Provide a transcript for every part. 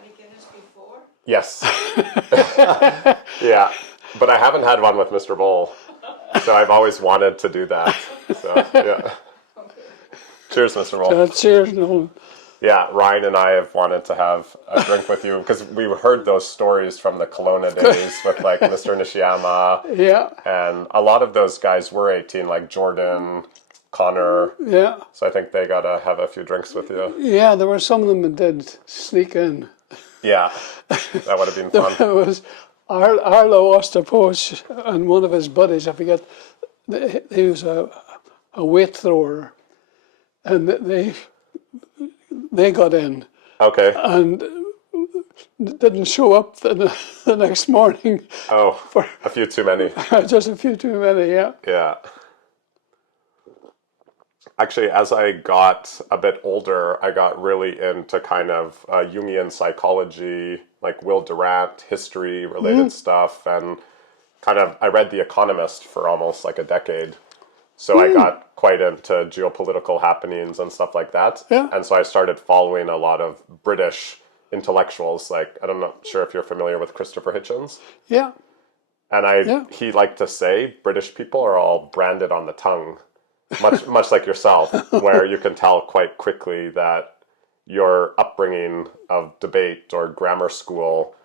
had a Guinness before? Yes. Yeah. But I haven't had one with Mr. Bole. So I've always wanted to do that. So, yeah. Okay. Cheers, Mr. Bole. Cheers, Nolan. Yeah, Ryan and I have wanted to have a drink with you because we heard those stories from the Kelowna days with like Mr. Nishiyama. Yeah. And a lot of those guys were 18, like Jordan, Connor. Yeah. So I think they got to have a few drinks with you. Yeah, there were some of them that did sneak in. Yeah, that would have been fun. There was Arlo Ostapoch and one of his buddies, I forget, he was a weight thrower, and they got in Okay. and didn't show up the next morning. Oh, for a few too many. just a few too many, yeah. Yeah. Actually, as I got a bit older, I got really into kind of Jungian psychology, like Will Durant, history related stuff, and kind of, I read The Economist for almost like a decade. So I got quite into geopolitical happenings and stuff like that. Yeah. And so I started following a lot of British intellectuals, like, I'm not sure if you're familiar with Christopher Hitchens. Yeah. And he liked to say British people are all branded on the tongue. Much like yourself, where you can tell quite quickly that your upbringing of debate or grammar school,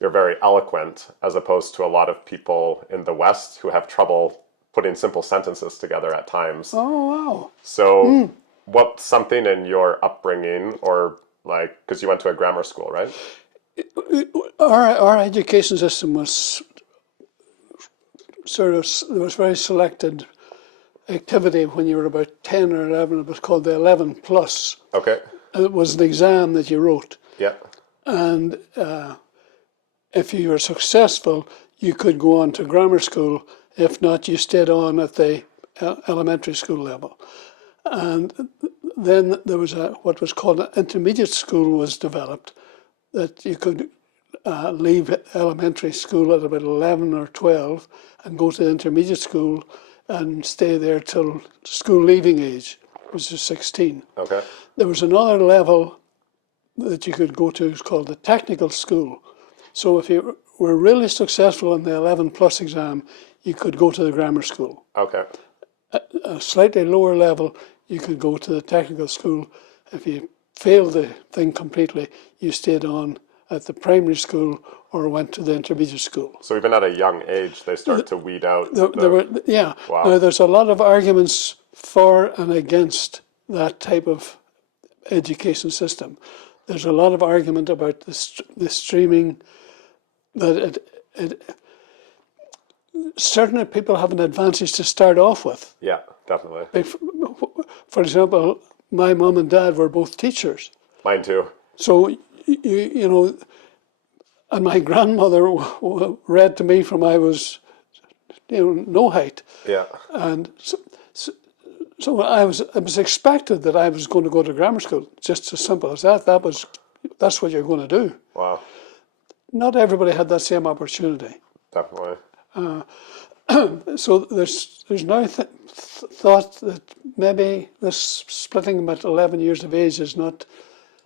you're very eloquent, as opposed to a lot of people in the West who have trouble putting simple sentences together at times. Oh, wow. So what's something in your upbringing, or like, because you went to a grammar school, right? Our education system was there was very selected activity when you were about 10 or 11. It was called the 11 plus. Okay. It was an exam that you wrote. Yeah. And if you were successful, you could go on to grammar school. If not, you stayed on at the elementary school level. And then there was what was called an intermediate school was developed, that you could leave elementary school at about 11 or 12 and go to the intermediate school and stay there till school leaving age, which is 16. Okay. There was another level that you could go to, it's called the technical school. So if you were really successful in the 11 plus exam, you could go to the grammar school. Okay. A slightly lower level, you could go to the technical school. If you failed the thing completely, you stayed on at the primary school or went to the intermediate school. So even at a young age, they start to weed out. Yeah. Wow. Now there's a lot of arguments for and against that type of education system. There's a lot of argument about the streaming, that certainly people have an advantage to start off with. Yeah, definitely. For example, my mum and dad were both teachers. Mine too. So, you know, and my grandmother read to me from I was, no height. Yeah. And so it was expected that I was going to go to grammar school, just as simple as that. That's what you're going to do. Wow. Not everybody had that same opportunity. Definitely. So there's now thought that maybe this splitting them at 11 years of age is not.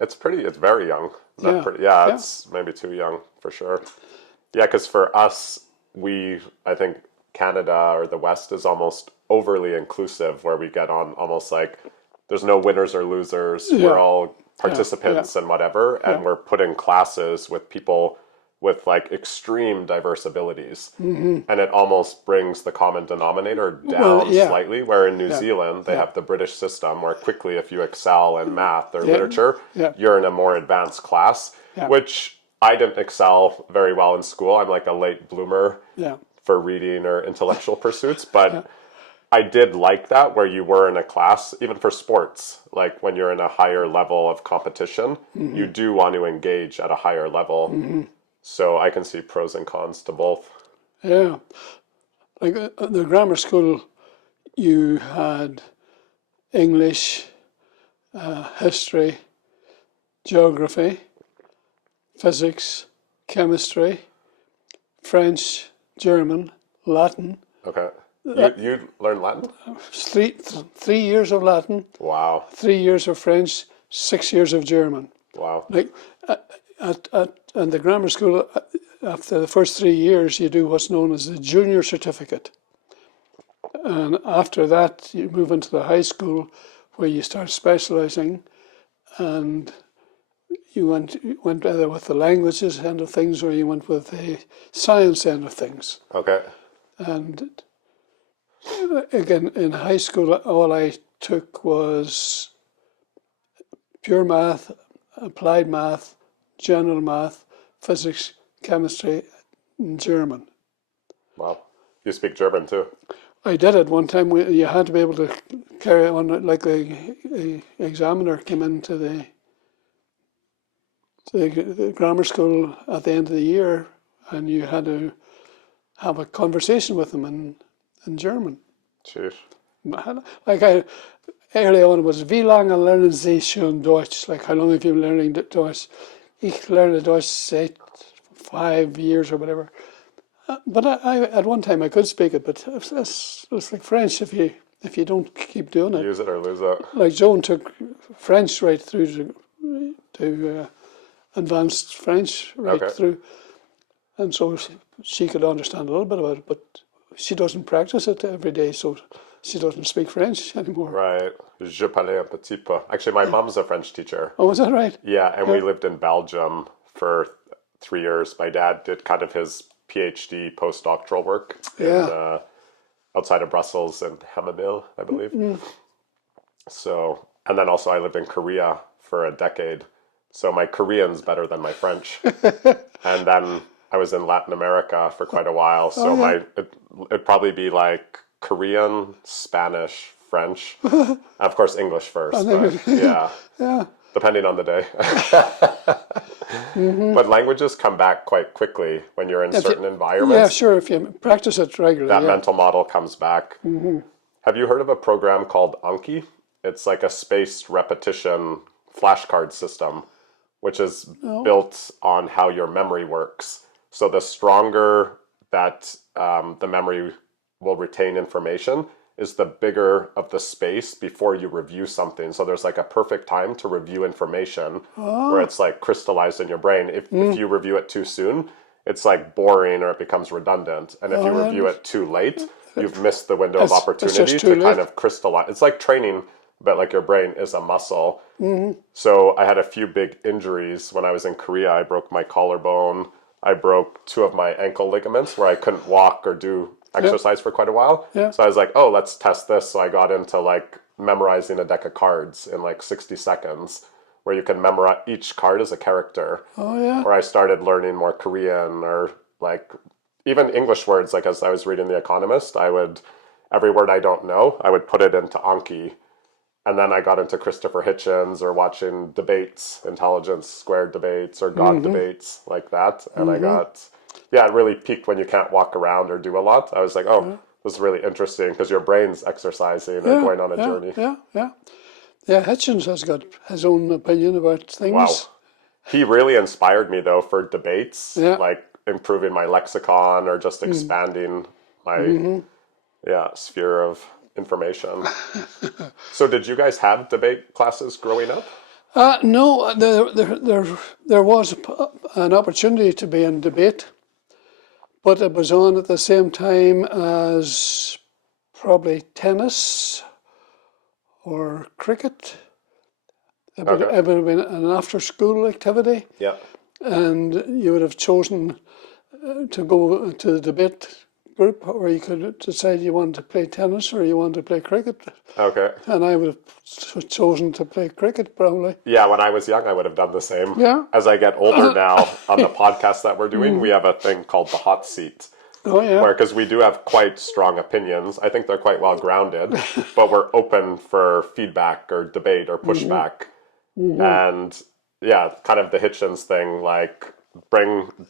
It's very young. Yeah. It's maybe too young for sure. Yeah, because for us, I think Canada or the West is almost overly inclusive, where we get on almost like there's no winners or losers. Yeah. We're all participants and whatever, and we're put in classes with people with like extreme diverse abilities, and it almost brings the common denominator down slightly, where in New Zealand they have the British system where quickly if you excel in math or literature, you're in a more advanced class, which I didn't excel very well in school. I'm like a late bloomer for reading or intellectual pursuits, but I did like that, where you were in a class, even for sports, like when you're in a higher level of competition, you do want to engage at a higher level. So I can see pros and cons to both. Yeah. Like the grammar school, you had English, history, geography, physics, chemistry, French, German, Latin. Okay. You learned Latin? 3 years of Latin. Wow. 3 years of French, 6 years of German. Wow. Like, And the grammar school, after the first 3 years, you do what's known as the junior certificate. And after that, you move into the high school where you start specializing, and you went either with the languages end of things or you went with the science end of things. Okay. And again, in high school, all I took was pure math, applied math, general math, physics, chemistry, and German. Wow. You speak German too? I did at one time. You had to be able to carry on, like the examiner came into the grammar school at the end of the year, and you had to have a conversation with them in German. Jeez. Early on it was, wie lange lernen Sie schon Deutsch? Like, how long have you been learning Deutsch? Ich lerne Deutsch seit 5 years or whatever. But I at one time I could speak it, but it's like French. If you don't keep doing it, use it or lose it. Like Joan took French right through to advanced French right through, and so she could understand a little bit about it, but she doesn't practice it every day, so she doesn't speak French anymore. Right. Je parlais un petit peu. Actually, my mom's a French teacher. Oh, is that right? Yeah, and we lived in Belgium for 3 years. My dad did kind of his PhD postdoctoral work outside of Brussels and Hemmelmille, I believe. So, and then also I lived in Korea for a decade. So my Korean's better than my French. And then I was in Latin America for quite a while. So it'd probably be like Korean, Spanish, French, and of course English first. But yeah. Depending on the day. But languages come back quite quickly when you're in certain environments. Yeah, sure, if you practice it regularly. That mental model comes back. Have you heard of a program called Anki? It's like a spaced repetition flashcard system, which is built on how your memory works. So the stronger that the memory will retain information is the bigger of the space before you review something. So there's like a perfect time to review information where it's like crystallized in your brain. If you review it too soon, it's like boring or it becomes redundant. And if you review it too late, you've missed the window of opportunity to kind of crystallize. It's like training, but like your brain is a muscle. So I had a few big injuries when I was in Korea. I broke my collarbone. I broke 2 of my ankle ligaments where I couldn't walk or do exercise for quite a while. So I was like, oh, let's test this. So I got into like memorizing a deck of cards in like 60 seconds where you can memorize each card as a character. Or I started learning more Korean or like even English words. Like as I was reading The Economist, every word I don't know, I would put it into Anki. And then I got into Christopher Hitchens or watching debates, intelligence squared debates or God debates like that. And I got, it really peaked when you can't walk around or do a lot. I was like, oh, this is really interesting because your brain's exercising or going on a journey. Yeah, Hitchens has got his own opinion about things. Wow. He really inspired me though for debates, like improving my lexicon or just expanding my sphere of information. So did you guys have debate classes growing up? No, there was an opportunity to be in debate, but it was on at the same time as probably tennis or cricket. It would have been an after-school activity. Yeah. And you would have chosen to go to the debate group, or you could decide you wanted to play tennis or you wanted to play cricket. Okay. And I would have chosen to play cricket probably. Yeah, when I was young, I would have done the same. Yeah. As I get older now, on the podcast that we're doing, we have a thing called the hot seat. Oh, yeah. Because we do have quite strong opinions. I think they're quite well grounded, but we're open for feedback or debate or pushback. And yeah, kind of the Hitchens thing, like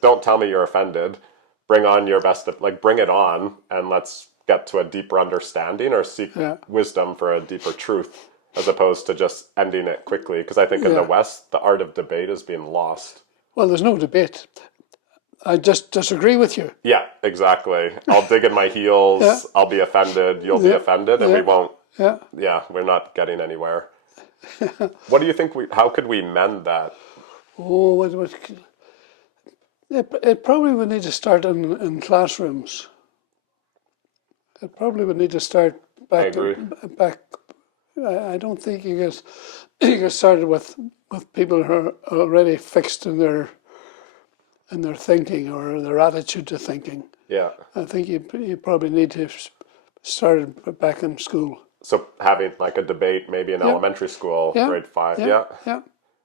don't tell me you're offended. Bring on your best, like bring it on, and let's get to a deeper understanding or seek wisdom for a deeper truth, as opposed to just ending it quickly. Because I think in the West, the art of debate is being lost. Well, there's no debate. I just disagree with you. Yeah, exactly. I'll dig in my heels. I'll be offended. You'll be offended, and we won't. Yeah, we're not getting anywhere. What do you think? How could we mend that? Oh, it probably would need to start in classrooms. It probably would need to start I back agree. back. I don't think you get started with people who are already fixed in their thinking or their attitude to thinking. Yeah. I think you probably need to start it back in school. So having like a debate, maybe in elementary school, Yeah. grade 5. Yeah. Yeah.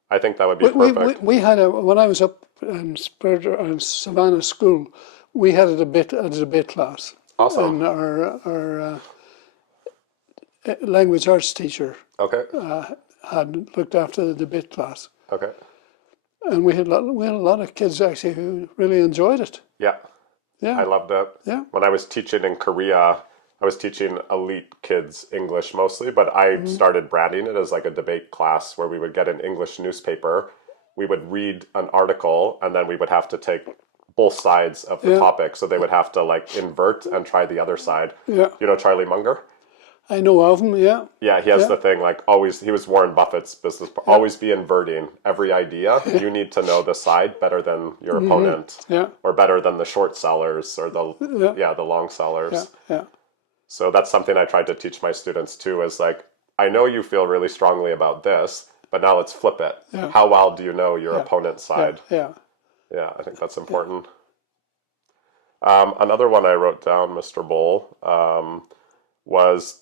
I think that would be perfect. We had when I was up in Savannah School, we had a debate class. Awesome. And our language arts teacher Okay. had looked after the debate class. Okay. And we had a lot of kids actually who really enjoyed it. Yeah. Yeah. I loved it. Yeah. When I was teaching in Korea, I was teaching elite kids English mostly, but I started branding it as like a debate class where we would get an English newspaper, we would read an article, and then we would have to take both sides of the topic. So they would have to like invert and try the other side. Yeah. You know Charlie Munger? I know of him, yeah. Yeah, he has the thing like always, he was Warren Buffett's business, always be inverting every idea. You need to know the side better than your opponent. Yeah. Or better than the short sellers or the long sellers. Yeah. So that's something I tried to teach my students too, is like, I know you feel really strongly about this, but now let's flip it. Yeah. How well do you know your opponent's side? Yeah. Yeah, I think that's important. Another one I wrote down, Mr. Bole, was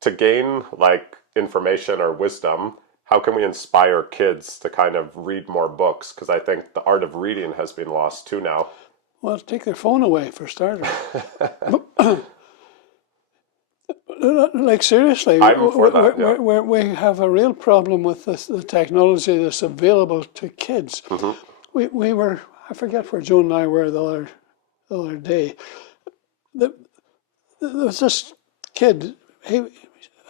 to gain like information or wisdom, how can we inspire kids to kind of read more books? Because I think the art of reading has been lost too now. Well, take their phone away for starters. Like seriously, I'm for that, yeah. we have a real problem with the technology that's available to kids. We were, I forget where Joan and I were the other day. There was this kid.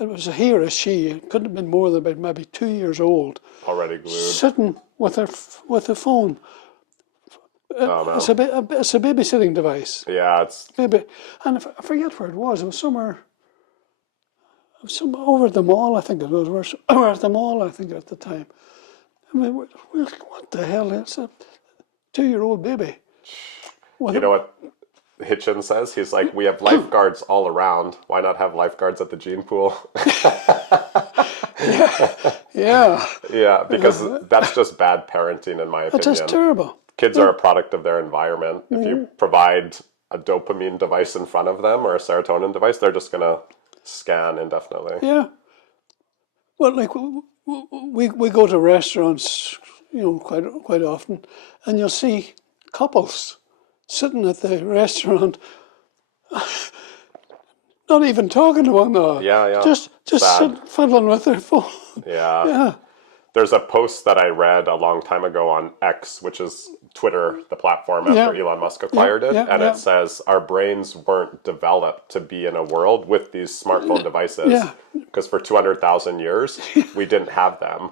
It was a he or a she. It couldn't have been more than about maybe 2 years old. Already glued. Sitting with the phone. Oh, no. It's a babysitting device. Yeah, it's... Maybe, and I forget where it was. It was somewhere. Over at the mall, I think it was. We're at the mall, I think, at the time. I mean, what the hell? It's a 2-year-old baby. You know what Hitchens says? He's like, we have lifeguards all around. Why not have lifeguards at the gene pool? Yeah. Yeah, because that's just bad parenting, in my opinion. That's just terrible. Kids are a product of their environment. If you provide a dopamine device in front of them or a serotonin device, they're just going to scan indefinitely. Yeah. Well, like we go to restaurants, quite often, and you'll see couples sitting at the restaurant, not even talking to one another. Yeah. Just fiddling with their phone. Yeah. Yeah. There's a post that I read a long time ago on X, which is Twitter, the platform after Elon Musk acquired it. And it says our brains weren't developed to be in a world with these smartphone devices. Yeah. Because for 200,000 years, we didn't have them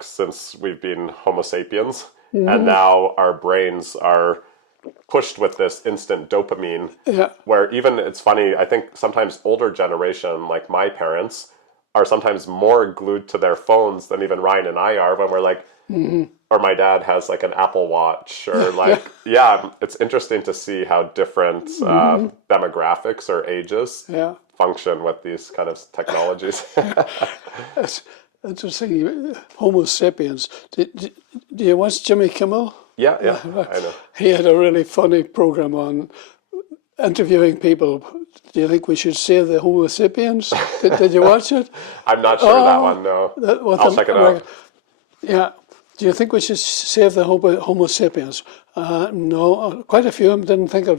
since we've been Homo sapiens. And now our brains are pushed with this instant dopamine. Yeah. Where even, it's funny, I think sometimes older generation, like my parents, are sometimes more glued to their phones than even Ryan and I are when we're like, or my dad has like an Apple Watch or like, it's interesting to see how different demographics or ages function with these kind of technologies. It's interesting. Homo sapiens. Do you watch Jimmy Kimmel? Yeah, I know. He had a really funny program on interviewing people. Do you think we should save the Homo sapiens? Did you watch it? I'm not sure that one, no. I'll check it out. Yeah. Do you think we should save the Homo sapiens? No. Quite a few of them didn't think it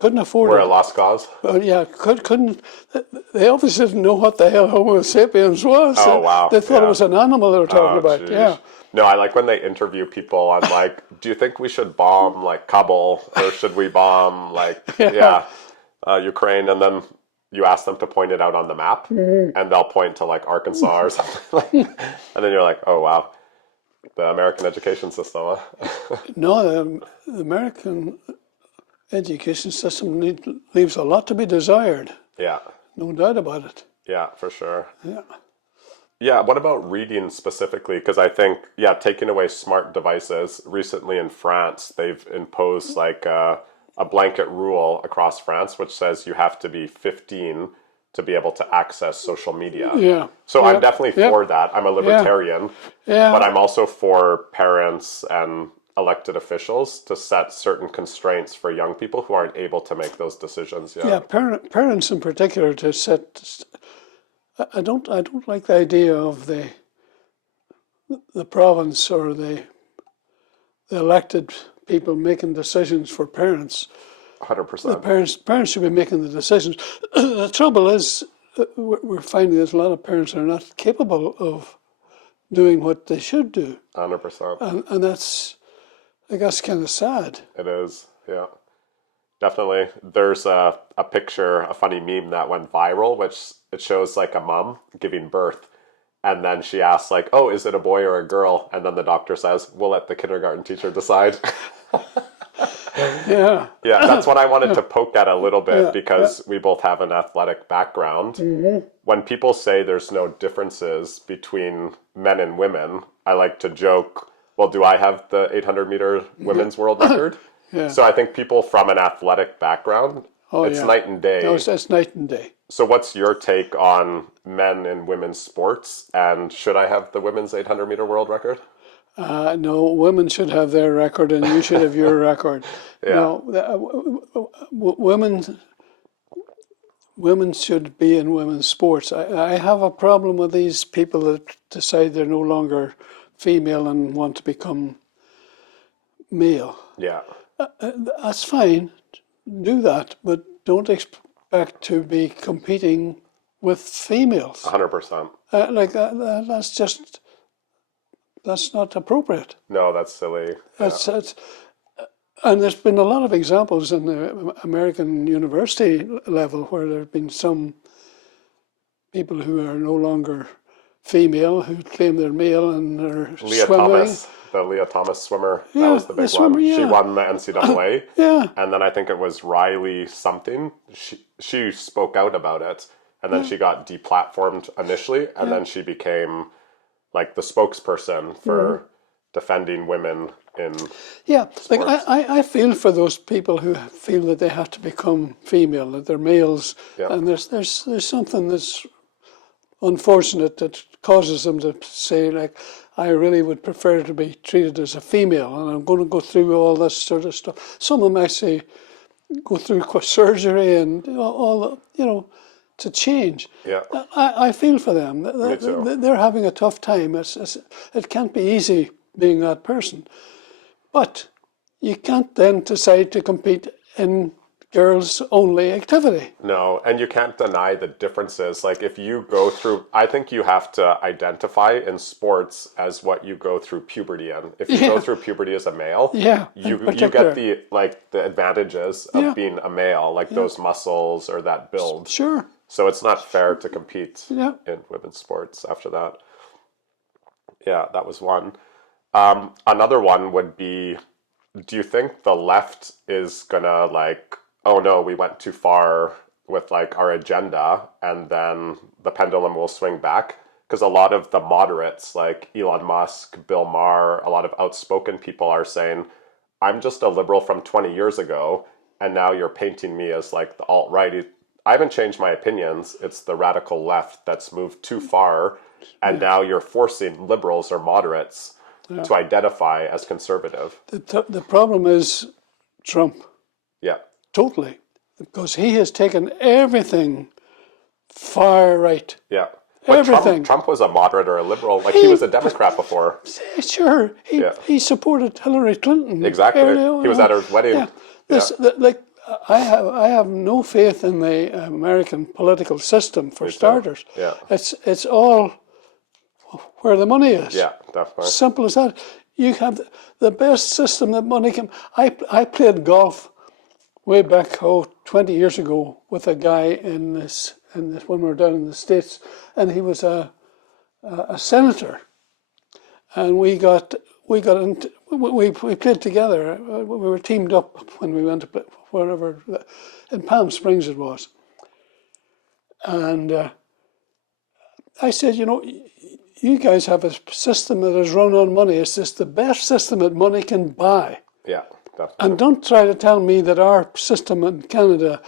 couldn't afford it. We're a lost cause? Couldn't. They obviously didn't know what the hell Homo sapiens was. Oh, wow. They thought it was an animal they were talking about. Geez. Yeah. No, I like when they interview people on like, do you think we should bomb like Kabul or should we bomb like, Ukraine? And then you ask them to point it out on the map and they'll point to like Arkansas or something. And then you're like, oh, wow. The American education system, huh? No, the American education system leaves a lot to be desired. Yeah. No doubt about it. Yeah, for sure. Yeah. Yeah, what about reading specifically? Because I think, yeah, taking away smart devices. Recently in France, they've imposed like a blanket rule across France, which says you have to be 15 to be able to access social media. Yeah, So I'm yeah, definitely yeah, for that. I'm a yeah, libertarian, but yeah, I'm also for parents and elected officials to set certain constraints for young people who aren't able to make those decisions yeah. yet. Parents in particular to set. I don't like the idea of the province or the elected people making decisions for parents. The 100%. parents should be making the decisions. The trouble is, we're finding there's a lot of parents are not capable of doing what they should do, 100%. and that's I guess kind of sad. It is. Yeah. Definitely. There's a picture, a funny meme that went viral, which it shows like a mom giving birth. And then she asks, like, oh, is it a boy or a girl? And then the doctor says, we'll let the kindergarten teacher decide. Yeah, Yeah, that's what I wanted to poke at a little bit yeah, yeah, because we both have an athletic background. When people say there's no differences between men and women, I like to joke, well, do I have the 800-meter women's world record? yeah. So I think people from an athletic background, Oh it's yeah. night and No, day. it's night and day. So what's your take on men and women's sports? And should I have the women's 800-meter world record? No, women should have their record, and you should have your record. Yeah, No, women should be in women's sports. I have a problem with these people that decide they're no longer female and want to become male. yeah, That's fine, do that, but don't expect to be competing with females. 100%. Like that's not appropriate. No, that's silly. Yeah, That's and there's been a lot of examples in the American university level where there have been some people who are no longer female who claim they're male and are Leah swimming. Thomas, the Leah Thomas swimmer, that Yeah, was the the big swimmer. one. She Yeah, won the NCAA, yeah, and then I think it was Riley something. She spoke out about it, and then yeah, she got deplatformed initially, and yeah. then she became like the spokesperson for defending women in Yeah, like sports. I feel for those people who feel that they have to become female, that they're males, Yeah, and there's something that's unfortunate that causes them to say like, I really would prefer to be treated as a female, and I'm going to go through all this sort of stuff. Some of them actually go through surgery and all to change. yeah, I feel for them. me too. They're having a tough time. It can't be easy being that person. But you can't then decide to compete in girls only activity. No, and you can't deny the differences. Like if you go through, I think you have to identify in sports as what you go through puberty in. If you go Yeah, through puberty as a male, yeah, in you get particular. the advantages of Yeah, being a male, like yeah, those muscles or that build. sure. So it's not fair to compete Yeah. in women's sports after that. Yeah, that was one. Another one would be, do you think the left is gonna like, oh no, we went too far with like our agenda and then the pendulum will swing back? Because a lot of the moderates like Elon Musk, Bill Maher, a lot of outspoken people are saying, I'm just a liberal from 20 years ago and now you're painting me as like the alt-right. I haven't changed my opinions. It's the radical left that's moved too far and now you're forcing liberals or moderates to identify as conservative. The problem is Trump, Yeah. totally, because he has taken everything far right. Yeah. But Everything. Trump was a moderate or a liberal. Like he He, was a Democrat before. sure, Yeah. he supported Hillary Clinton Exactly. early on. He was at her wedding. Yeah, Yeah. like I have no faith in the American political system for Me too. starters. Yeah. It's all where the money is. Yeah, definitely. Simple as that. You have the best system that money can. I played golf way back 20 years ago with a guy in this when we were down in the States, and he was a senator, and we played together. We were teamed up when we went to play, wherever in Palm Springs it was, and I said, you guys have a system that is run on money. It's just the best system that money can buy. Yeah, definitely. And don't try to tell me that our system in Canada,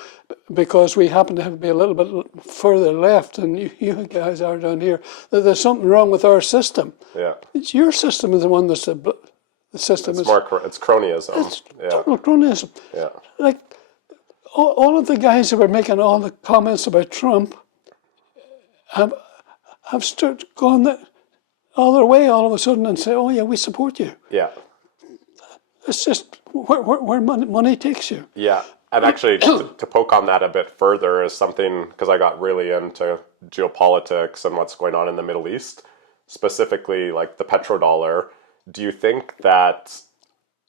because we happen to be a little bit further left than you guys are down here, that there's something wrong with our system. Yeah. It's your system is the one that's the system. It's it's cronyism. It's total cronyism. Yeah. Like, all of the guys who were making all the comments about Trump have gone all their way all of a sudden and say, oh yeah, we support you. Yeah. It's just where money takes you. Yeah. And actually, to poke on that a bit further is something, because I got really into geopolitics and what's going on in the Middle East, specifically like the petrodollar. Do you think that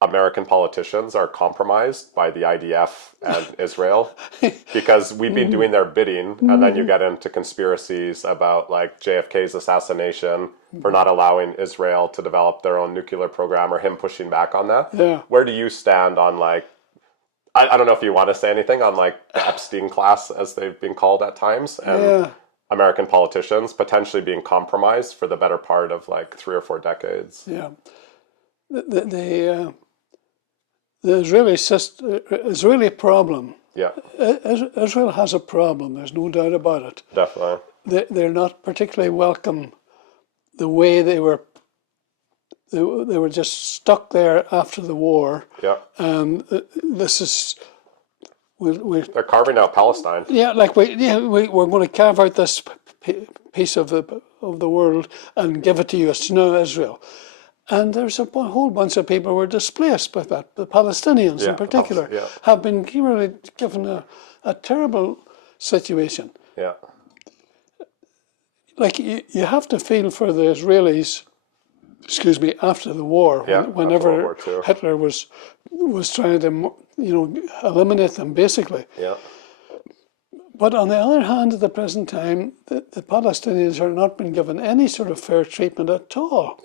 American politicians are compromised by the IDF and Israel? Because we've been doing their bidding, and then you get into conspiracies about like JFK's assassination for not allowing Israel to develop their own nuclear program, or him pushing back on that. Yeah. Where do you stand on like, I don't know if you want to say anything on like the Epstein class, as they've been called at times, and American politicians potentially being compromised for the better part of like 3 or 4 decades? Yeah. The Israeli problem. Yeah. Israel has a problem. There's no doubt about it. Definitely. They're not particularly welcome. The way they were just stuck there after the war. Yeah. And this is they're carving out Palestine. Yeah, like we're going to carve out this piece of the world and give it to you. It's now Israel. And there's a whole bunch of people who were displaced by that. The Palestinians in particular have been really given a terrible situation. Yeah. Like, you have to feel for the Israelis, after the war, whenever Hitler was trying to, eliminate them, basically. Yeah. But on the other hand, at the present time, the Palestinians are not been given any sort of fair treatment at all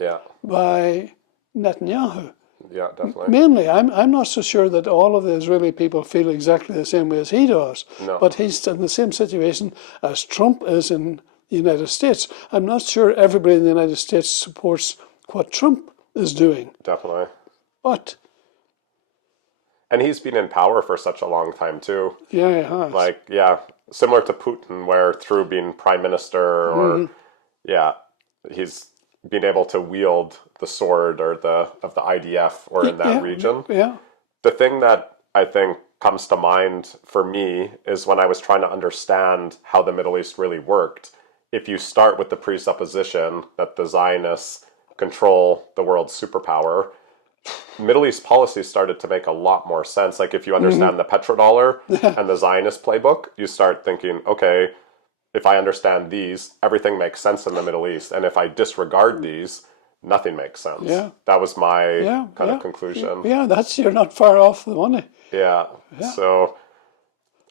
by Netanyahu. Yeah, definitely. Mainly, I'm not so sure that all of the Israeli people feel exactly the same way as he does. No. But he's in the same situation as Trump is in the United States. I'm not sure everybody in the United States supports what Trump is doing. Definitely. But... And he's been in power for such a long time, too. Yeah, he has. Like, similar to Putin, where through being prime minister or, he's been able to wield the sword of the IDF or in that region. Yeah. The thing that I think comes to mind for me is when I was trying to understand how the Middle East really worked. If you start with the presupposition that the Zionists control the world's superpower, Middle East policy started to make a lot more sense. Like, if you understand the petrodollar and the Zionist playbook, you start thinking, okay, if I understand these, everything makes sense in the Middle East. And if I disregard these, nothing makes sense. Yeah. That was my kind of conclusion. Yeah, you're not far off the money. Yeah. So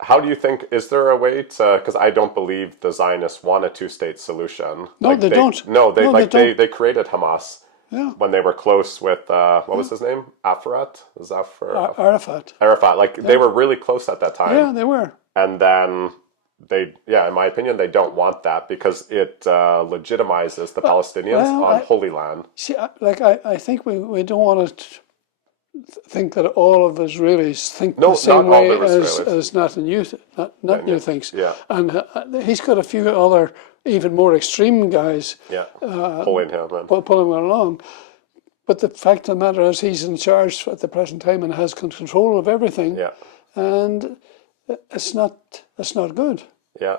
how do you think, is there a way to, because I don't believe the Zionists want a 2-state solution. No, they don't. No, they don't. They created Hamas. Yeah. When they were close with, what was his name? Arafat? Arafat. Like, they were really close at that time. Yeah, they were. And then in my opinion, they don't want that because it legitimizes the Palestinians on Holy Land. See, I think we don't want to think that all of Israelis think the same way as Netanyahu thinks. Yeah. And he's got a few other even more extreme guys pulling him along. But the fact of the matter is he's in charge at the present time and has control of everything. Yeah. And it's not good. Yeah.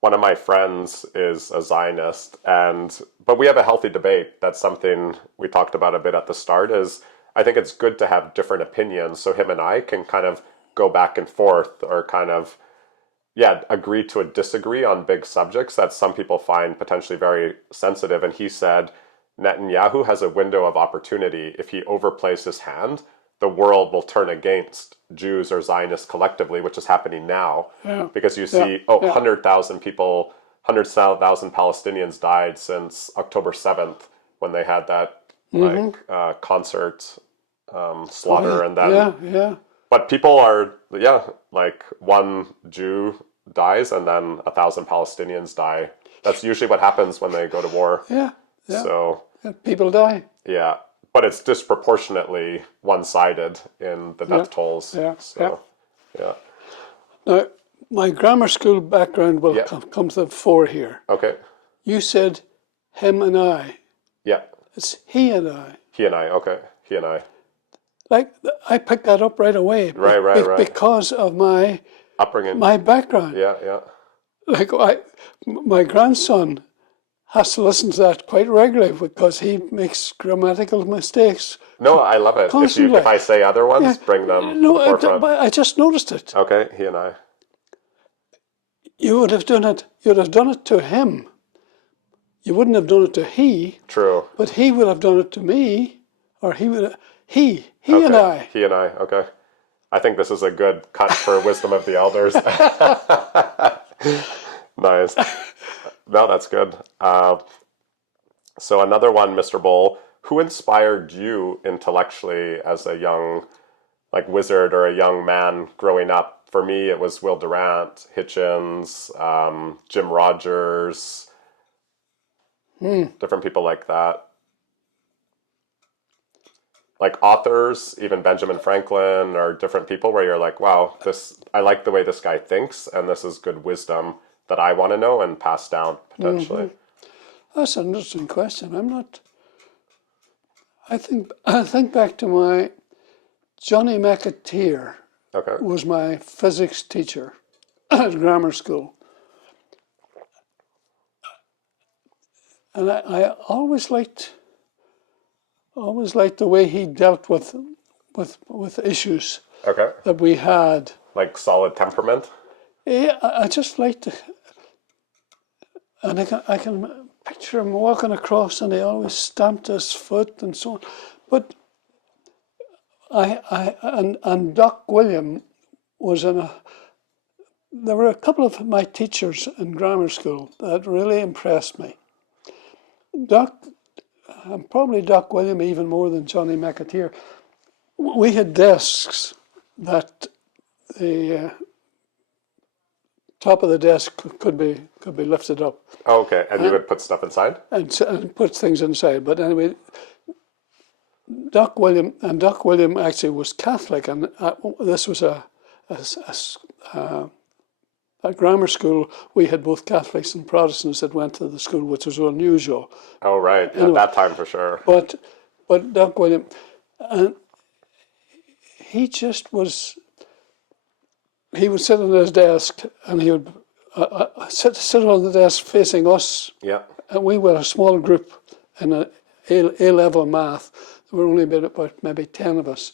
One of my friends is a Zionist, but we have a healthy debate. That's something we talked about a bit at the start, is I think it's good to have different opinions so him and I can kind of go back and forth or kind of agree to disagree on big subjects that some people find potentially very sensitive. And he said Netanyahu has a window of opportunity. If he overplays his hand, the world will turn against Jews or Zionists collectively, which is happening now. Yeah. Because you see, 100,000 people, 100,000 Palestinians died since October 7th when they had that concert slaughter. And then, but people are, like one Jew dies and then 1,000 Palestinians die. That's usually what happens when they go to war. Yeah. Yeah. So People die. yeah, but it's disproportionately one-sided in the death tolls. Yeah. So yeah. Now, my grammar school background will Yeah. come to the fore here. Okay. You said him and I. Yeah. It's he and I. He and I. Okay. He and I. Like, I picked that up right away. Right. Because of my Upbringing. background. Yeah. Like, my grandson has to listen to that quite regularly because he makes grammatical mistakes. No, I love it. Constantly. If I say other ones, bring them to the forefront. I just noticed it. Okay, he and I. You would have done it. You would have done it to him. You wouldn't have done it to he. True. But he would have done it to me, or he would. He okay. and I. He and I. Okay. I think this is a good cut for wisdom of the elders. Nice. No, that's good. So another one, Mr. Bole. Who inspired you intellectually as a young, like, wizard or a young man growing up? For me, it was Will Durant, Hitchens, Jim Rogers, different people like that. Like authors, even Benjamin Franklin, or different people where you're like, wow, I like the way this guy thinks, and this is good wisdom that I want to know and pass down potentially. That's an interesting question. I think back to my Johnny McAteer. Okay. Was my physics teacher at grammar school, and I always liked the way he dealt with issues Okay. that we had. Like solid temperament. Yeah, I just liked it, and I can picture him walking across, and he always stamped his foot and so on. But and Doc William was there were a couple of my teachers in grammar school that really impressed me. Probably Doc William even more than Johnny McAteer. We had desks that the top of the desk could be lifted up. Oh, okay, and you would put stuff inside? And put things inside. But anyway, Doc William actually was Catholic, and this was at grammar school. We had both Catholics and Protestants that went to the school, which was unusual. Oh, right, anyway, at that time for sure. But Doc William, and he just was. He would sit on his desk, and he would sit on the desk facing us. Yeah. And we were a small group in A-level math. There were only about maybe 10 of us.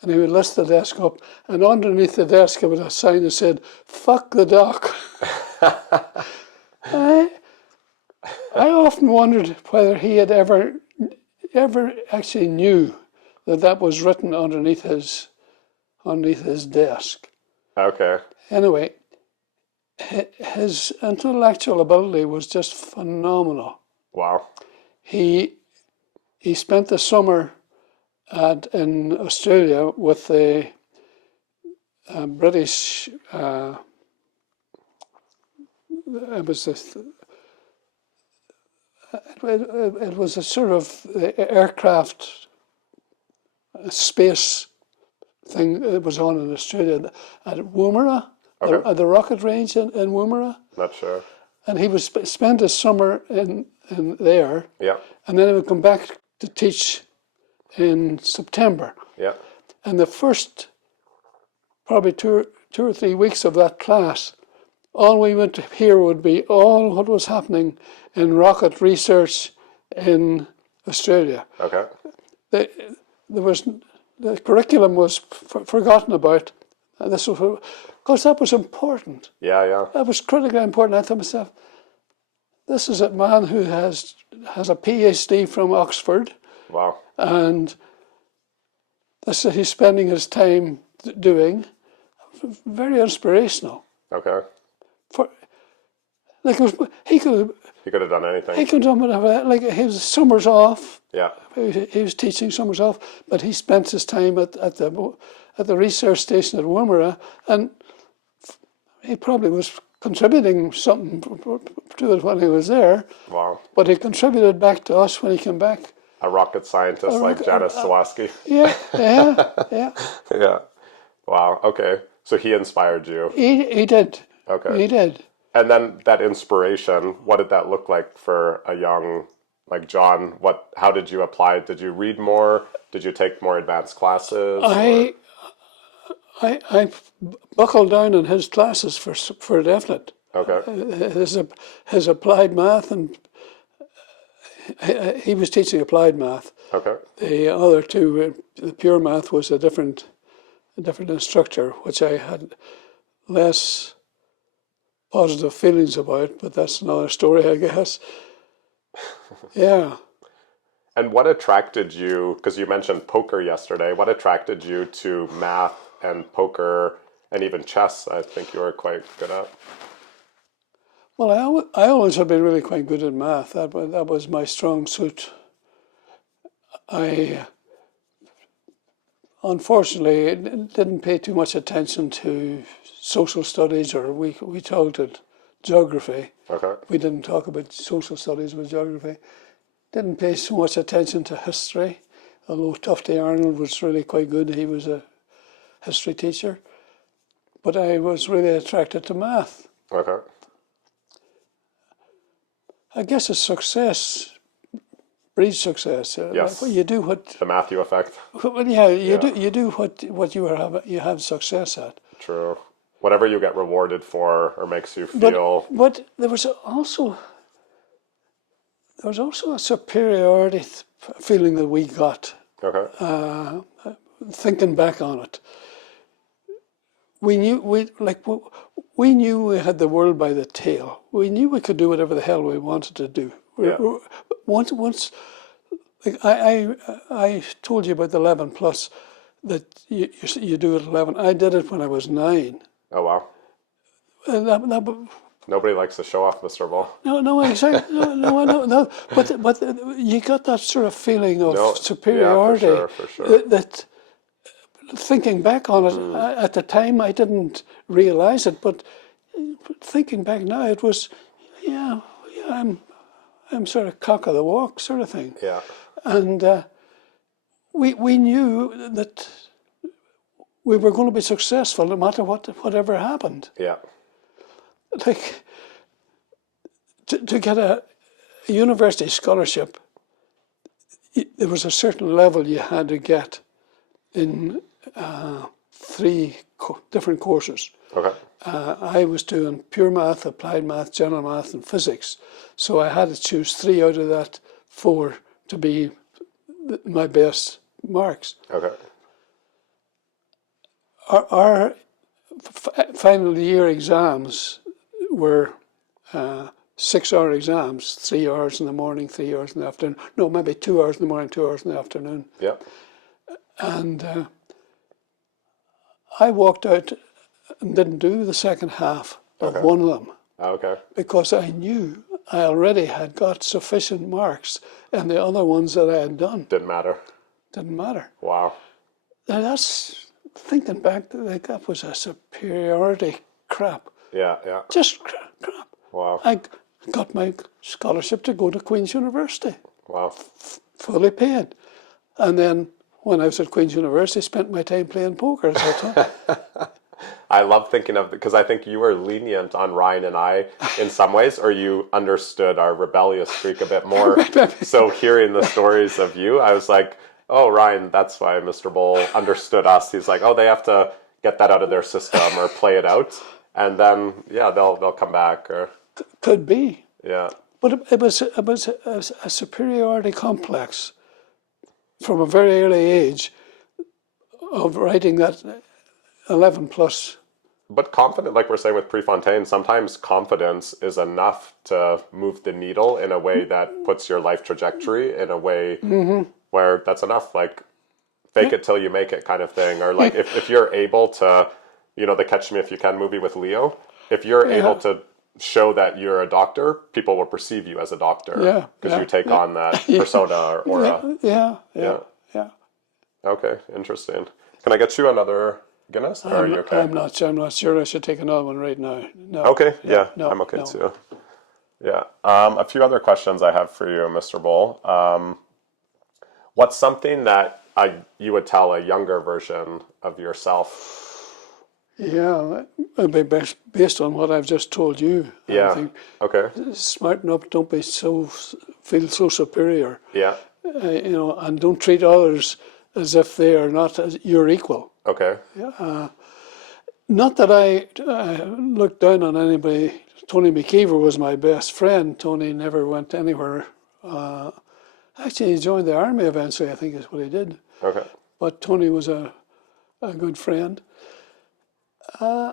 And he would lift the desk up, and underneath the desk there was a sign that said, "Fuck the doc." I often wondered whether he had ever actually knew that was written underneath his desk. Okay. Anyway, his intellectual ability was just phenomenal. Wow. He spent the summer in Australia with the British. It was a sort of aircraft space thing that was on in Australia at Woomera, Okay. at the rocket range in Woomera. Not sure. And he would spend his summer in there. Yeah. And then he would come back to teach in September. Yeah. And the first probably two or 3 weeks of that class, all we would hear would be all what was happening in rocket research in Australia. Okay. The curriculum was forgotten about. And this was because that was important. Yeah. That was critically important. I thought to myself, this is a man who has a PhD from Oxford. Wow. And that's what he's spending his time doing. Very inspirational. Okay. He could have done anything. He could have done whatever. Like his summers off. Yeah. He was teaching summers off, but he spent his time at the research station at Woomera, and he probably was contributing something to it when he was there. Wow. But he contributed back to us when he came back. A rocket scientist like Janis Sawaski. Yeah, yeah, yeah. Yeah. Wow. Okay. So he inspired you. He did. Okay. He did. And then that inspiration, what did that look like for a young, like John? How did you apply? Did you read more? Did you take more advanced classes? I buckled down in his classes for definite. Okay. His applied math, and he was teaching applied math. Okay. The other two, the pure math, was a different instructor, which I had less positive feelings about, but that's another story, I guess. Yeah. And what attracted you, because you mentioned poker yesterday, what attracted you to math and poker and even chess? I think you were quite good at. Well, I always have been really quite good at math. That was my strong suit. I unfortunately didn't pay too much attention to social studies, or we talked at geography. Okay. We didn't talk about social studies with geography. Didn't pay so much attention to history, although Tufty Arnold was really quite good. He was a history teacher. But I was really attracted to math. Okay. I guess a success breeds success. Yes. You do what The Matthew effect. Well, yeah, you do what you have success at. True. Whatever you get rewarded for or makes you feel. But there was also a superiority feeling that we got. Okay. Thinking back on it, we knew we had the world by the tail. We knew we could do whatever the hell we wanted to do. Yeah. Once, like I told you about the 11 plus, that you do it at 11. I did it when I was 9. Oh, wow. And Nobody likes to show off, Mr. Bole. no, exactly. No. But you got that sort of feeling of superiority. Yeah, for sure. That thinking back on it, at the time I didn't realize it, but thinking back now, it was, I'm sort of cock of the walk sort of thing. Yeah. And we knew that we were going to be successful no matter whatever happened. Yeah. Like, to get a university scholarship, there was a certain level you had to get in 3 different courses. Okay. I was doing pure math, applied math, general math, and physics. So I had to choose 3 out of that 4 to be my best marks. Okay. Our final year exams were 6-hour exams, 3 hours in the morning, 3 hours in the afternoon. No, maybe 2 hours in the morning, 2 hours in the afternoon. Yeah. And I walked out and didn't do the second half of one of them. Okay. Because I knew I already had got sufficient marks, and the other ones that I had done Didn't matter. didn't matter. Wow. Now that's, thinking back, like, that was a superiority crap. Yeah. Just crap. Wow. I got my scholarship to go to Queen's University. Wow. Fully paid. And then when I was at Queen's University, spent my time playing poker. I love thinking of, because I think you were lenient on Ryan and I in some ways, or you understood our rebellious streak a bit more. So hearing the stories of you, I was like, oh, Ryan, that's why Mr. Bole understood us. He's like, oh, they have to get that out of their system or play it out. And then, they'll come back. Or Could be. Yeah. But it was a superiority complex from a very early age of writing that 11 plus. But confident, like we're saying with Prefontaine, sometimes confidence is enough to move the needle in a way that puts your life trajectory in a way where that's enough. Like, fake it till you make it kind of thing. Or like, if you're able to, the Catch Me If You Can movie with Leo, if you're able to show that you're a doctor, people will perceive you as a doctor because you take on that persona or aura. Yeah. Okay, interesting. Can I get you another Guinness? Or are you okay? I'm not sure I should take another one right now. No. Okay, yeah, No. I'm okay No. too. Yeah. A few other questions I have for you, Mr. Bole. What's something that you would tell a younger version of yourself? Yeah, it'd be based on what I've just told you. I Yeah. think Okay. smarten up. Don't be feel so superior. Yeah. And don't treat others as if they are not your equal. Okay. Not that I looked down on anybody. Tony McKeever was my best friend. Tony never went anywhere. Actually, he joined the army eventually, I think is what he did. Okay. But Tony was a good friend. Yeah,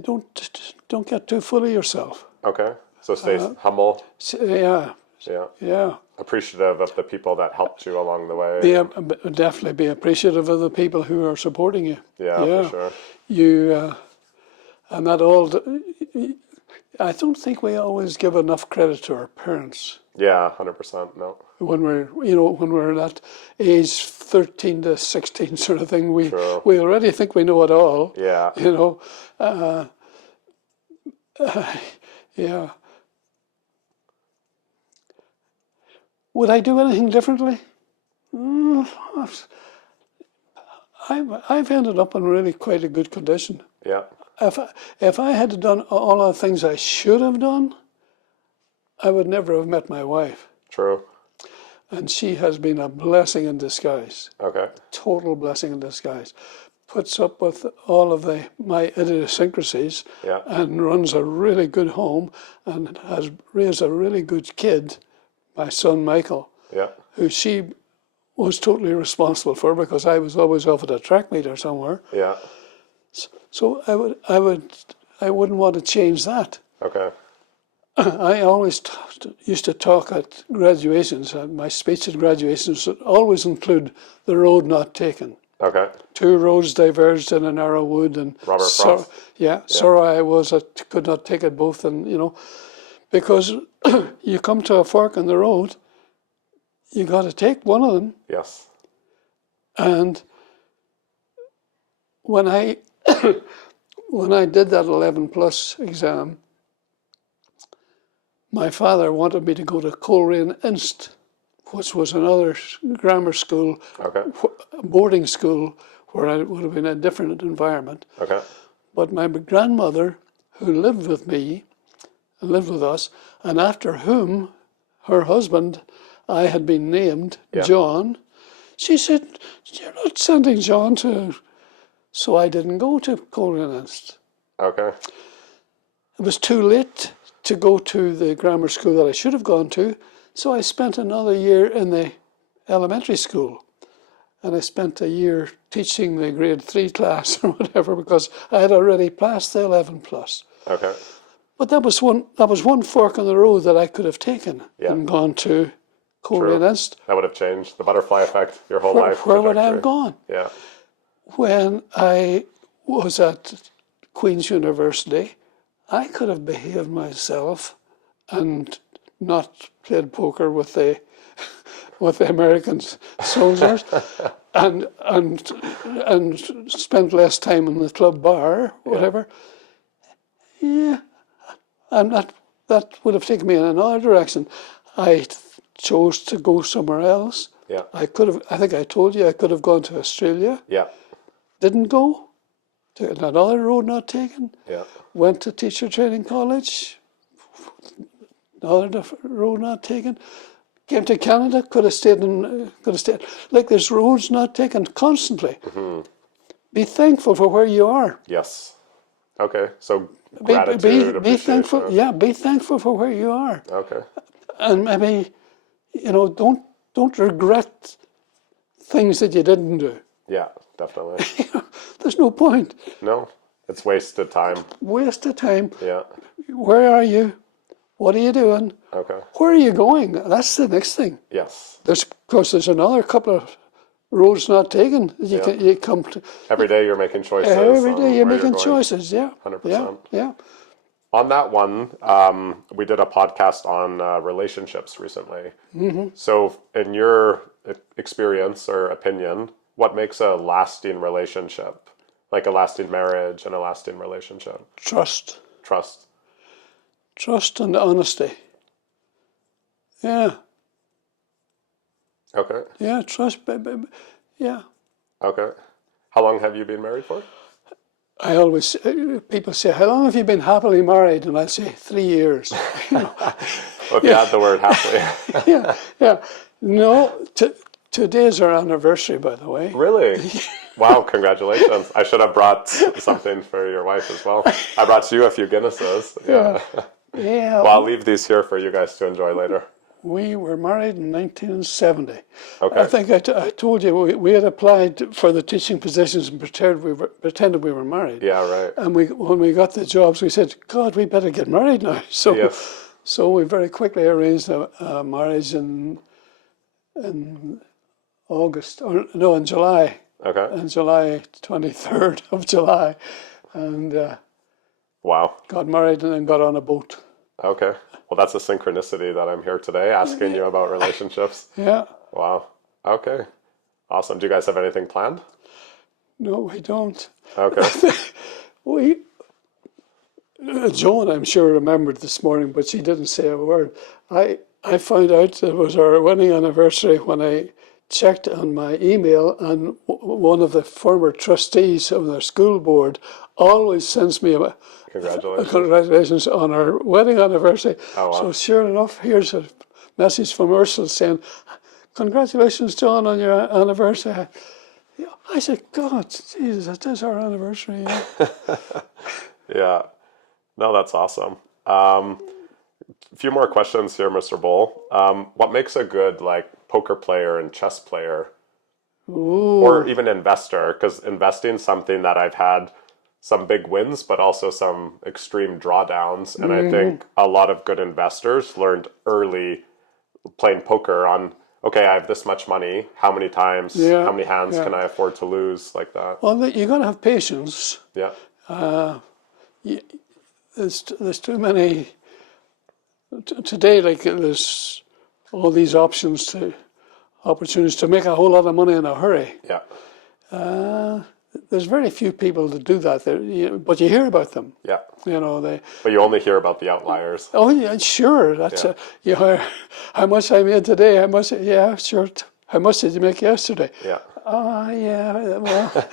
don't get too full of yourself. Okay. So stay humble. Yeah, Yeah. yeah. Appreciative of the people that helped you along the way. Definitely be appreciative of the people who are supporting you. Yeah, for sure. You and that all. I don't think we always give enough credit to our parents. Yeah, 100%. No. When we're that age 13 to 16 sort of thing, we already think we know it all. Yeah. Yeah. Would I do anything differently? I've ended up in really quite a good condition. Yeah. If I had done all the things I should have done, I would never have met my wife. True. And she has been a blessing in disguise. Okay. Total blessing in disguise. Puts up with all of my idiosyncrasies and runs a really good home and has raised a really good kid, my son Michael, who she was totally responsible for because I was always off at a track meet or somewhere. Yeah. So I wouldn't want to change that. Okay. I always used to talk at graduations. My speech at graduations would always include the road not taken. Okay. 2 roads diverged in a narrow wood, and Robert Frost. sorry I was I could not take it both, and because you come to a fork in the road, you got to take one of them. Yes. And when I did that 11+ exam, my father wanted me to go to Coleraine Inst, which was another grammar school, boarding school, where I would have been in a different environment. Okay. But my grandmother, who lived with me, lived with us, and after whom her husband, I had been named, John, she said, "You're not sending John to..." So I didn't go to Coleraine Inst. Okay. It was too late to go to the grammar school that I should have gone to, so I spent another year in the elementary school. And I spent a year teaching the grade 3 class or whatever because I had already passed the 11+. Okay. But that was one fork in the road that I could have taken and gone to Coleraine Inst. That would have changed the butterfly effect your whole life. Where would I have gone? Yeah. When I was at Queen's University, I could have behaved myself and not played poker with the American soldiers and spent less time in the club bar, whatever. Yeah, that would have taken me in another direction. I chose to go somewhere else. Yeah. I think I told you I could have gone to Australia. Yeah. Didn't go. Took another road not taken. Yeah. Went to teacher training college. Another road not taken. Came to Canada. Could have stayed. Like there's roads not taken constantly. Mm-hmm. Be thankful for where you are. Yes. Okay. So gratitude. Be thankful. Yeah. Be thankful for where you are. Okay. And maybe, don't regret things that you didn't do. Yeah, definitely. There's no point. No, it's wasted time. Wasted time. Yeah. Where are you? What are you doing? Okay. Where are you going? That's the next thing. Yes. There's another couple of roads not taken. You come to. Every day you're making choices. Every day you're making choices. Yeah. 100%. Yeah. On that one, we did a podcast on relationships recently. Mm-hmm. So in your experience or opinion, what makes a lasting relationship, like a lasting marriage and a lasting relationship? Trust. Trust. Trust and honesty. Yeah. Okay. Yeah, trust. Yeah. Okay. How long have you been married for? I always, people say, how long have you been happily married? And I say, 3 years. Well, if you add the word happily. Yeah, yeah. No, today's our anniversary, by the way. Really? Wow, congratulations. I should have brought something for your wife as well. I brought you a few Guinnesses. Yeah. Yeah. Well, I'll leave these here for you guys to enjoy later. We were married in 1970. Okay. I think I told you we had applied for the teaching positions and pretended we were married. Yeah, right. And when we got the jobs, we said, God, we better get married now. So, Yes. so we very quickly arranged a marriage in August, or no, in July. Okay. On July 23rd of July. And Wow. got married and then got on a boat. Okay. Well, that's a synchronicity that I'm here today asking you about relationships. Yeah. Wow. Okay. Awesome. Do you guys have anything planned? No, we don't. Okay. Joan, I'm sure, remembered this morning, but she didn't say a word. I found out it was our wedding anniversary when I checked on my email, and one of the former trustees of their school board always sends me a congratulations on our wedding anniversary. Oh, wow. So sure enough, here's a message from Ursula saying, congratulations, John, on your anniversary. I said, God, Jesus, it is our anniversary. Yeah. Yeah. No, that's awesome. A few more questions here, Mr. Bole. What makes a good poker player and chess player? Ooh. Or even investor? Because investing is something that I've had some big wins, but also some extreme drawdowns. And I think a lot of good investors learned early playing poker on, okay, I have this much money. How many times, how many hands can I afford to lose like that? Well, you got to have patience. Yeah. There's too many today. There's all these opportunities to make a whole lot of money in a hurry. Yeah. There's very few people that do that, but you hear about them. Yeah. But you only hear about the outliers. Oh yeah, sure. That's how much I made today. Yeah, sure. How much did you make yesterday? Yeah. Yeah. Well,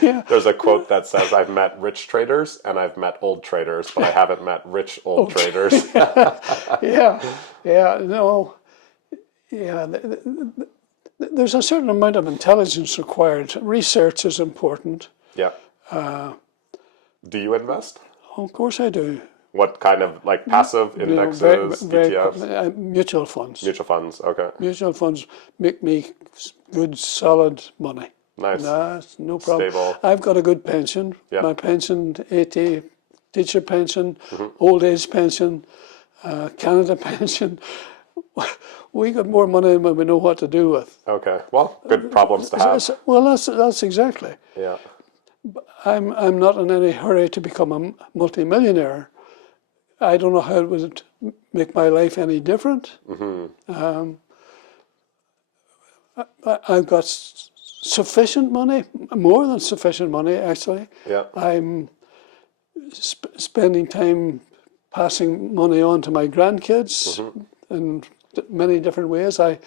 yeah. There's a quote that says, "I've met rich traders and I've met old traders, but I haven't met rich old traders." Yeah. No. Yeah. There's a certain amount of intelligence required. Research is important. Yeah. Do you invest? Of course I do. What kind of passive indexes, ETFs? Mutual funds. Mutual funds, okay. Mutual funds make me good, solid money. Nice. That's no problem. Stable. I've got a good pension. Yeah. My pension, 80, teacher pension, old age pension, Canada pension. We got more money than we know what to do with. Okay. Well, good problems to have. Well, that's exactly. Yeah. I'm not in any hurry to become a multimillionaire. I don't know how it would make my life any different. I've got sufficient money, more than sufficient money, actually. Yeah. I'm spending time passing money on to my grandkids in many different ways. I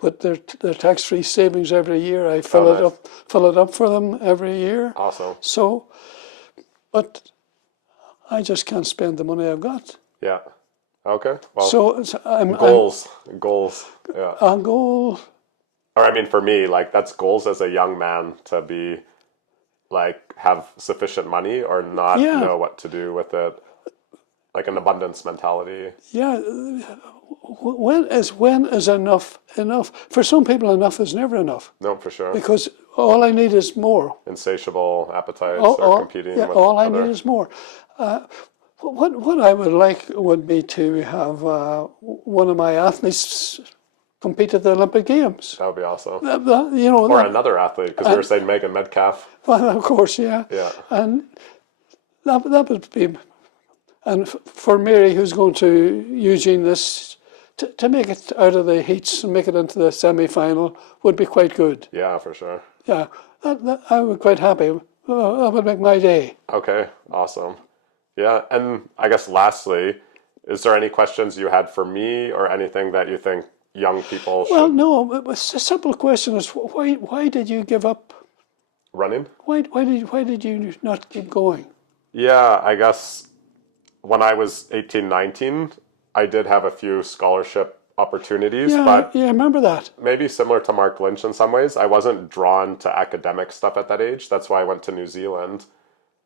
put their tax-free savings every year. I fill it up for them every year. Awesome. So, but I just can't spend the money I've got. Yeah. Okay. Well, so I'm goals. Yeah. A goal. Or I mean, for me, that's goals as a young man to be have sufficient money or not know what to do with it. Like an abundance mentality. Yeah. When is enough enough? For some people, enough is never enough. No, for sure. Because all I need is more. Insatiable appetites or competing with all I other. need is more. What I would like would be to have one of my athletes compete at the Olympic Games. That would be awesome. Or another athlete, because we were saying Megan Metcalf. Well, of course, yeah. Yeah. And that would be. And for Mary, who's going to Eugene this to make it out of the heats and make it into the semi-final would be quite good. Yeah, for sure. Yeah, I would be quite happy. That would make my day. Okay, awesome. Yeah, and I guess lastly, is there any questions you had for me or anything that you think young people should... Well, no, a simple question is why did you give up Running? Why did you not keep going? Yeah, I guess when I was 18, 19, I did have a few scholarship opportunities, but I remember that. maybe similar to Mark Lynch in some ways. I wasn't drawn to academic stuff at that age. That's why I went to New Zealand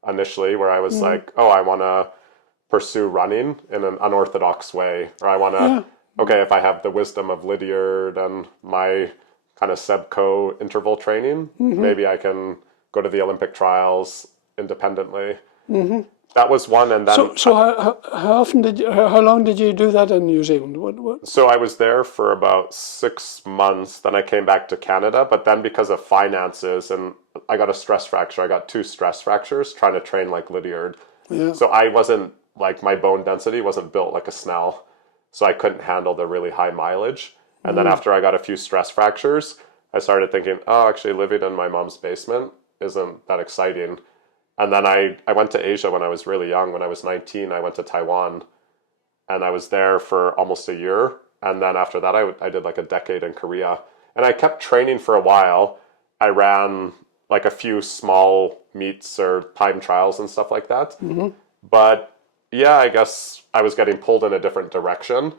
initially, where I was like, oh, I want to pursue running in an unorthodox way, or I want to, okay, if I have the wisdom of Lydiard and my kind of Sebco interval training, maybe I can go to the Olympic trials independently. That was one, and then So how long did you do that in New Zealand? so I was there for about 6 months. Then I came back to Canada, but then because of finances, and I got a stress fracture. I got 2 stress fractures trying to train like Lydiard. Yeah. So I wasn't like, my bone density wasn't built like a Snell, so I couldn't handle the really high mileage. And then after I got a few stress fractures, I started thinking, oh, actually living in my mom's basement isn't that exciting. And then I went to Asia when I was really young. When I was 19, I went to Taiwan, and I was there for almost a year. And then after that, I did like a decade in Korea. And I kept training for a while. I ran like a few small meets or time trials and stuff like that. But yeah, I guess I was getting pulled in a different direction.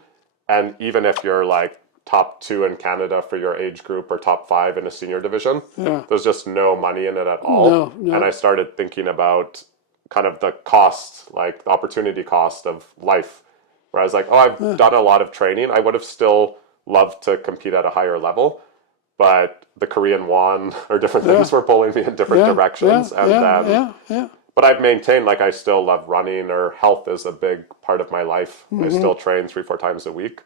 And even if you're like top 2 in Canada for your age group or top 5 in a senior division, there's just no money in it at all. No. And I started thinking about kind of the cost, like the opportunity cost of life, where I was like, oh, I've done a lot of training. I would have still loved to compete at a higher level, but the Korean won or different things were pulling me in different directions. But I've maintained, like, I still love running, or health is a big part of my life. I still train 3-4 times a week.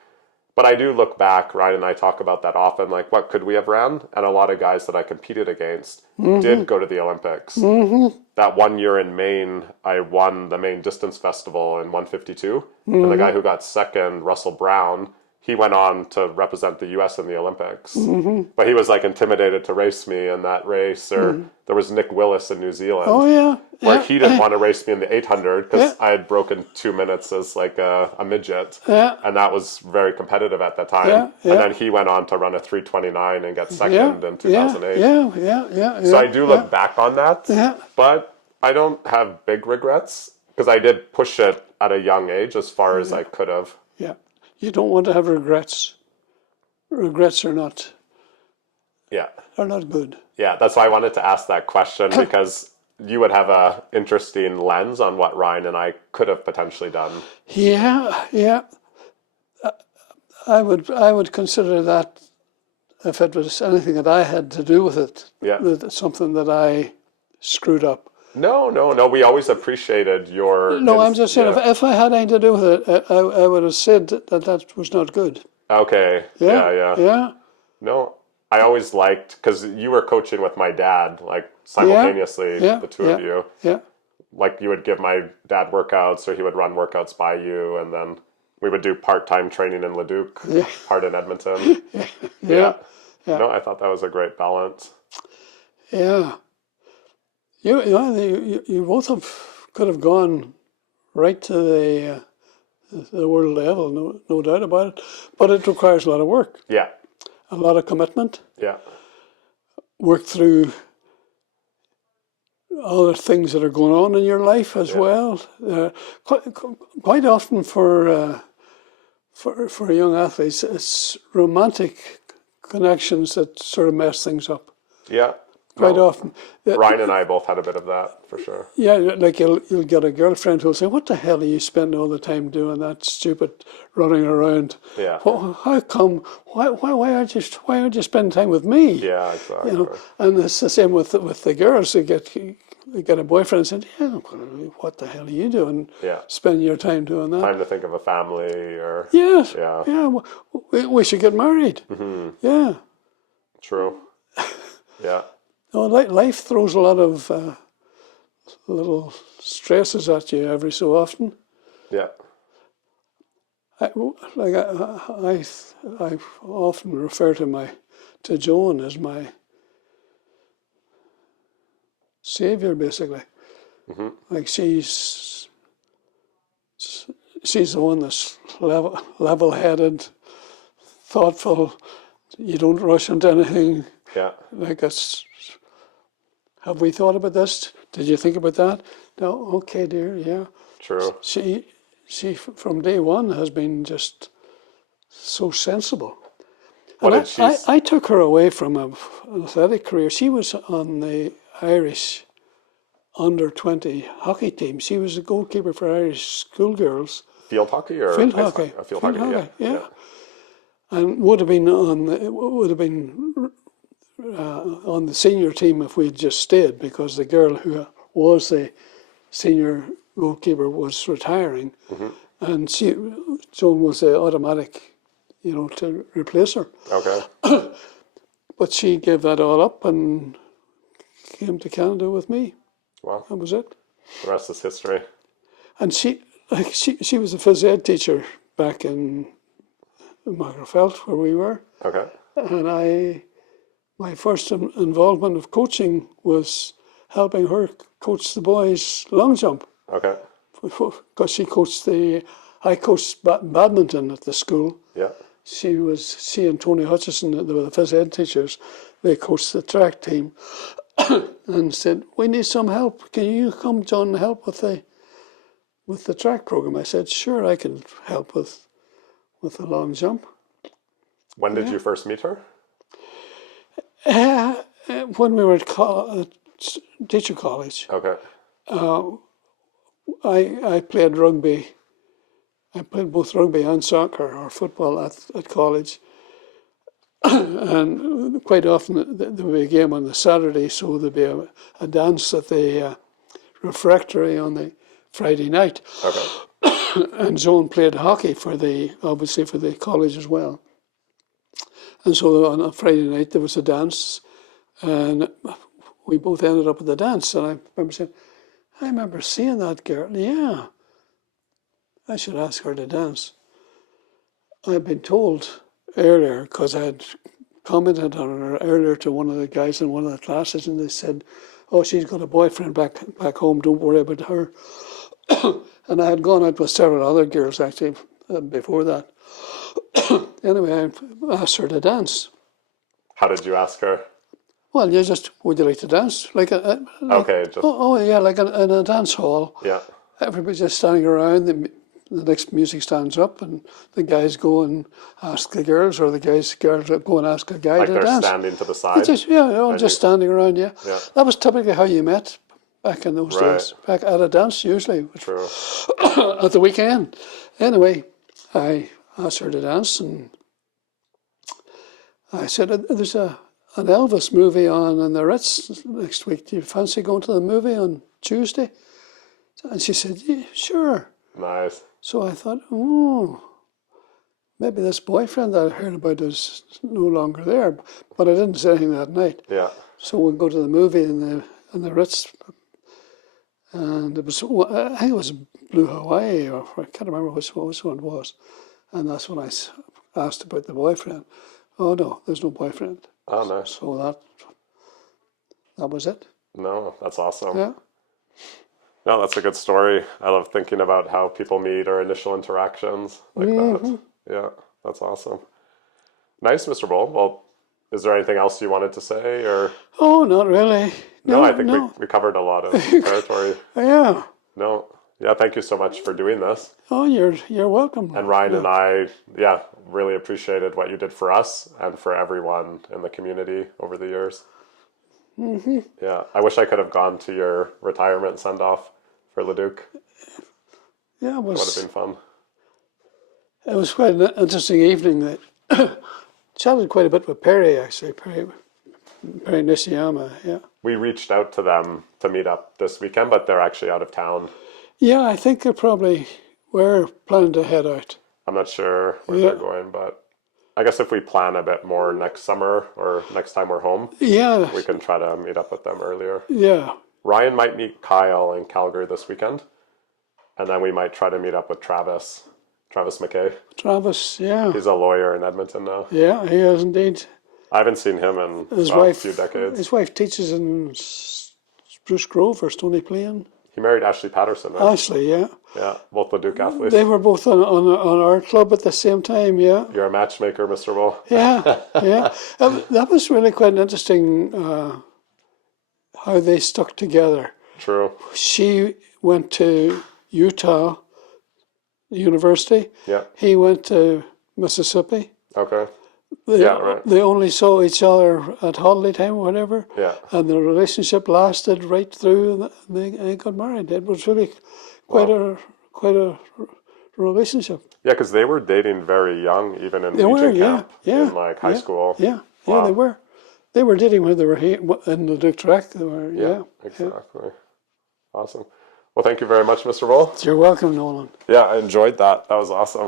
But I do look back, Ryan and I talk about that often, like, what could we have ran? And a lot of guys that I competed against did go to the Olympics. That one year in Maine, I won the Maine Distance Festival in 152. And the guy who got second, Russell Brown, he went on to represent the U.S. in the Olympics. But he was like intimidated to race me in that race. Or there was Nick Willis in New Zealand. Oh, yeah. Where he didn't want to race me in the 800 because I had broken 2 minutes as like a midget. And that was very competitive at that time. And then he went on to run a 329 and get second in 2008. So I do look back on that. But I don't have big regrets because I did push it at a young age as far as I could have. Yeah. You don't want to have regrets. Regrets are not good. Yeah, that's why I wanted to ask that question, because you would have a interesting lens on what Ryan and I could have potentially done. Yeah. I would consider that, if it was anything that I had to do with it, that something that I screwed up. No. We always apprecited your... No, I'm just saying, if I had anything to do with it, I would have said that was not good. Okay. Yeah. No, I always liked, because you were coaching with my dad, like simultaneously, the two of you. Yeah. Like you would give my dad workouts, or he would run workouts by you, and then we would do part-time training in Leduc, part in Edmonton. Yeah. No, I thought that was a great balance. Yeah. You both could have gone right to the world level, no doubt about it. But it requires a lot of work. Yeah. A lot of commitment. Yeah. Work through other things that are going on in your life as well. Quite often for young athletes, it's romantic connections that sort of mess things up. Yeah. Quite often. Ryan and I both had a bit of that, for sure. Yeah, like you'll get a girlfriend who'll say, "What the hell are you spending all the time doing that stupid running around? Yeah. How come? Why aren't you spending time with me?" Yeah, exactly. And it's the same with the girls who get a boyfriend and say, "Yeah, what the hell are you doing? Spending your time doing that? Time to think of a family, or yes, we should get married." Yeah. True. Yeah. No, life throws a lot of little stresses at you every so often. Yeah. I often refer to Joan as my savior, basically. Mm-hmm. Like she's the one that's level-headed, thoughtful. You don't rush into anything. Yeah. Like it's, have we thought about this? Did you think about that? No. Okay, dear. Yeah. True. She from day one has been just so sensible. What And did she? I took her away from an athletic career. She was on the Irish under-20 hockey team. She was the goalkeeper for Irish schoolgirls. Field hockey or Field ice hockey. Field hockey. Yeah. And would have been on the senior team if we'd just stayed, because the girl who was the senior goalkeeper was retiring, Mm-hmm. and Joan was the automatic, to replace her. Okay. But she gave that all up and came to Canada with me. Well, That was it. the rest is history. And she was a phys ed teacher back in Magrafelt, where we were. Okay. And my first involvement of coaching was helping her coach the boys' long jump. Okay. Because I coached badminton at the school. Yeah. She and Tony Hutchison, they were the phys ed teachers. They coached the track team and said, "We need some help. Can you come, John, and help with the track program?" I said, "Sure, I can help with the long jump." When did you first meet her? When we were at teacher college, Okay. I played rugby. I played both rugby and soccer or football at college. And quite often there would be a game on the Saturday, so there'd be a dance at the refectory on the Friday night. Okay. And Joan played hockey obviously for the college as well. And so on a Friday night there was a dance, and we both ended up at the dance. And I remember saying, "I remember seeing that girl. Yeah, I should ask her to dance." I'd been told earlier, because I had commented on her earlier to one of the guys in one of the classes, and they said, "Oh, she's got a boyfriend back home, don't worry about her." And I had gone out with several other girls actually before that. Anyway, I asked her to dance. How did you ask her? Well, would you like to dance? Okay. Just. Oh yeah, like in a dance hall. Yeah. Everybody's just standing around. The next music stands up, and the guys go and ask the girls, or the girls go and ask a guy Like to they're dance. standing to the side. Just standing around. Yeah. Yeah. That was typically how you met back in those days. Back at a dance, usually. True. At the weekend. Anyway, I asked her to dance, and I said, "There's an Elvis movie on in the Ritz next week. Do you fancy going to the movie on Tuesday?" And she said, "Yeah, sure." Nice. So I thought, maybe this boyfriend that I heard about is no longer there. But I didn't say anything that night. Yeah. So we go to the movie in the Ritz, and it was, I think it was Blue Hawaii, or I can't remember which one it was. And that's when I asked about the boyfriend. "Oh no, there's no boyfriend." Oh, nice. So that was it. No, that's awesome. Yeah. No, that's a good story. I love thinking about how people meet or initial interactions like that. Yeah, that's awesome. Nice, Mr. Bole. Well, is there anything else you wanted to say, or? Oh, not really. No, I think we covered a lot of territory. Yeah. No. Yeah, thank you so much for doing this. Oh, you're welcome. And Ryan and I, really appreciated what you did for us and for everyone in the community over the years. Mm-hmm. Yeah, I wish I could have gone to your retirement send-off for Leduc. Yeah, it would have been fun. It was quite an interesting evening. That chatted quite a bit with Perry, actually. Perry Nishiyama, yeah. We reached out to them to meet up this weekend, but they're actually out of town. Yeah, I think they probably were planning to head out. I'm not sure where they're going, but I guess if we plan a bit more next summer or next time we're home, we can try to meet up with them earlier. Yeah. Ryan might meet Kyle in Calgary this weekend, and then we might try to meet up with Travis Travis McKay. Travis, yeah. He's a lawyer in Edmonton now. Yeah, he is indeed. I haven't seen him in a few decades. His wife teaches in Spruce Grove or Stony Plain. He married Ashley Patterson, right? Ashley, yeah. Yeah, both the Duke athletes. They were both on our club at the same time, yeah. You're a matchmaker, Mr. Bole. Yeah, yeah. That was really quite interesting how they stuck together. True. She went to Utah University. Yeah. He went to Mississippi. Okay. They they only saw each other at holiday time or whatever. Yeah. And the relationship lasted right through, and they got married. It was really quite a relationship. Yeah, because they were dating very young, even in camp, in like high school. Yeah, they were. They were dating when they were here in the Duke track. They were, exactly. Awesome. Well, thank you very much, Mr. Bole. You're welcome, Nolan. Yeah, I enjoyed that. That was awesome.